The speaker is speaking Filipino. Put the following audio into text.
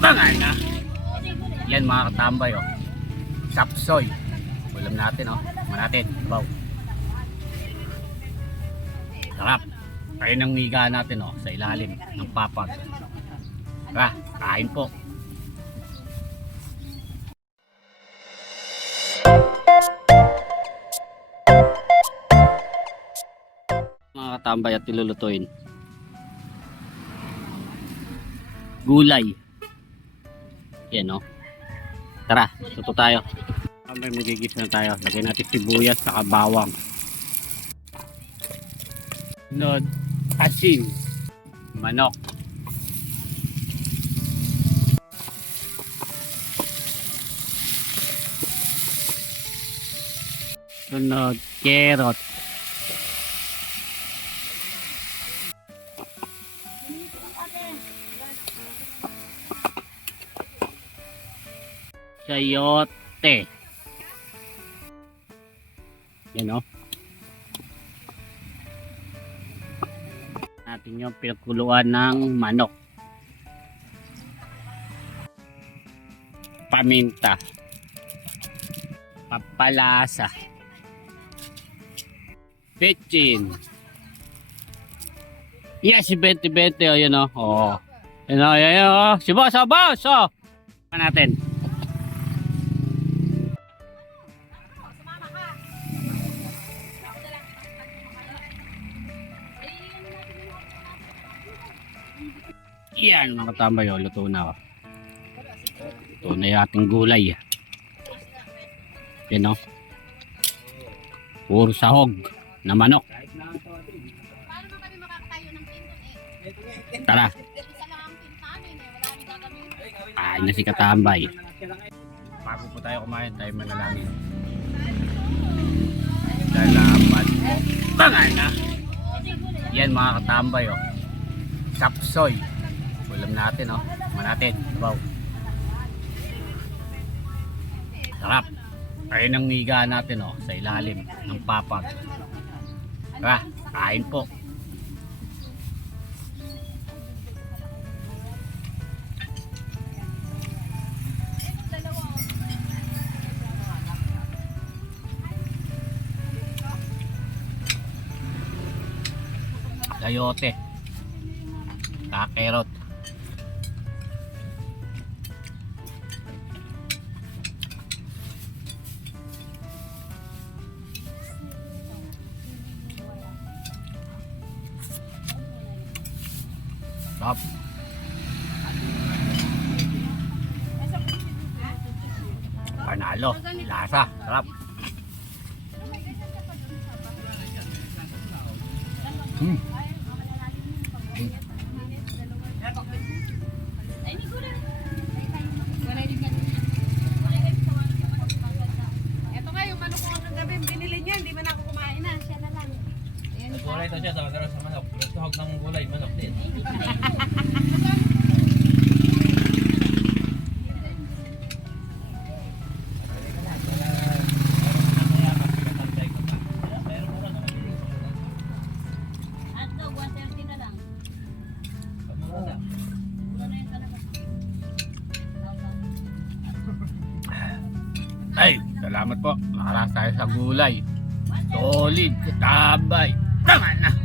Bangay na. Yan mga katambay oh. Sapsoy. Ulam natin oh. Ulam natin. Wow. Sarap. Tayo ng higa natin oh. Sa ilalim ng papag. Tara, kain po. Mga katambay at ilulutuin. Gulay. Yan o. Tara, tuto tayo. May magigis na tayo. Lagyan natin sibuyas sa bawang. Sunod, asin. Manok. Sunod, carrot. Sayote. Yan o. Natin yung pinakuluan ng manok. Paminta. Papalasa. Petchin. Yes, si 20-20 o yun o. Oo. Yan o, yan o. Si boss o, boss o. Natin. Yan mga katambay o, luto na o. Luto na yung ating gulay. Yan o. Puro sahog na manok. Tara. Kain na si katambay. Bago po tayo kumain, tayo manalangin. Salamat po. Bangay na. Yan mga katambay o. Sapsoy. Ulam natin oh. Ulam natin. Wow. Sarap. Tayo ng higa natin oh. Sa ilalim ng papag. Tara, kain po. Sayote. Kakerot. Sarap. Panalo. Lasa. Sarap. Ito nga yung manok ko kagabi, binili niya, hindi ba na ako kumain na, siya na lang. Gulay ito siya sa magkaroon sa manok. Tuhog ng gulay, manok din. Ay, salamat po. Nakaras tayo sa gulay. Solid, katabay. Tama na.